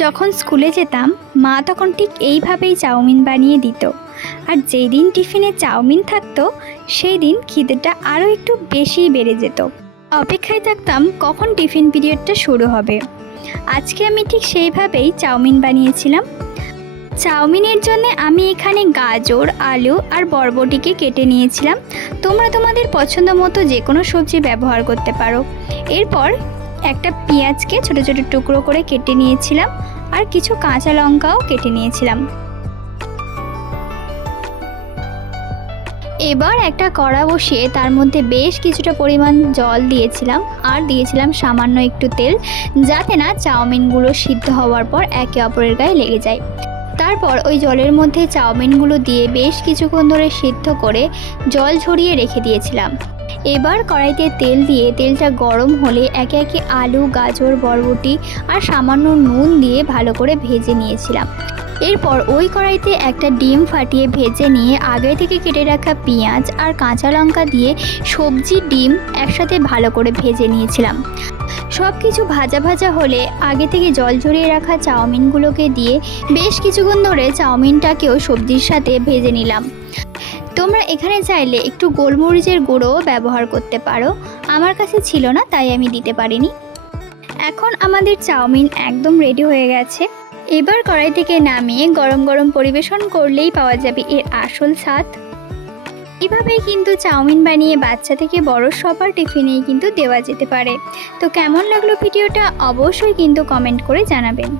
যখন স্কুলে যেতাম মা তখন ঠিক এইভাবেই চাউমিন বানিয়ে দিত। আর যেই দিন টিফিনে চাউমিন থাকতো সেই দিন খিদেটা আরও একটু বেশিই বেড়ে যেত। অপেক্ষায় থাকতাম কখন টিফিন পিরিয়ডটা শুরু হবে। আজকে আমি ঠিক সেইভাবেই চাউমিন বানিয়েছিলাম। চাউমিনের জন্য আমি এখানে গাজর, আলু আর বরবটিকে কেটে নিয়েছিলাম। তোমরা তোমাদের পছন্দ মতো যে কোনো সবজি ব্যবহার করতে পারো। এরপর একটা পেঁয়াজকে ছোট ছোট টুকরো করে কেটে নিয়েছিলাম আর কিছু কাঁচা লঙ্কাও কেটে নিয়েছিলাম। এবার একটা কড়া বসিয়ে তার মধ্যে বেশ কিছুটা পরিমাণ জল দিয়েছিলাম আর দিয়েছিলাম সামান্য একটু তেল, যাতে না চাউমিনগুলো সিদ্ধ হওয়ার পর একে অপরের গায়ে লেগে যায়। তারপর ওই জলের মধ্যে চাউমিনগুলো দিয়ে বেশ কিছুক্ষণ ধরে সিদ্ধ করে জল ঝরিয়ে রেখে দিয়েছিলাম। এবার কড়াইতে তেল দিয়ে তেলটা গরম হলে একে একে আলু, গাজর, বরবটি আর সামান্য নুন দিয়ে ভালো করে ভেজে নিয়েছিলাম। এরপর ওই কড়াইতে একটা ডিম ফাটিয়ে ভেজে নিয়ে আগে থেকে কেটে রাখা পেঁয়াজ আর কাঁচা লঙ্কা দিয়ে সবজি, ডিম একসাথে ভালো করে ভেজে নিয়েছিলাম। সব কিছু ভাজা ভাজা হলে আগে থেকে জল ঝরিয়ে রাখা চাউমিনগুলোকে দিয়ে বেশ কিছুক্ষণ ধরে চাউমিনটাকেও সবজির সাথে ভেজে নিলাম। তোমরা এখানে চাইলে একটু গোলমরিচের গুঁড়োও ব্যবহার করতে পারো, আমার কাছে ছিল না তাই আমি দিতে পারিনি। এখন আমাদের চাউমিন একদম রেডি হয়ে গেছে। এবার কড়াই থেকে নামিয়ে গরম গরম পরিবেশন করলেই পাওয়া যাবে এর আসল স্বাদ। এভাবেই কিন্তু চাউমিন বানিয়ে বাচ্চা থেকে বড় সবার টিফিনেই কিন্তু দেওয়া যেতে পারে। তো কেমন লাগলো ভিডিওটা অবশ্যই কিন্তু কমেন্ট করে জানাবেন।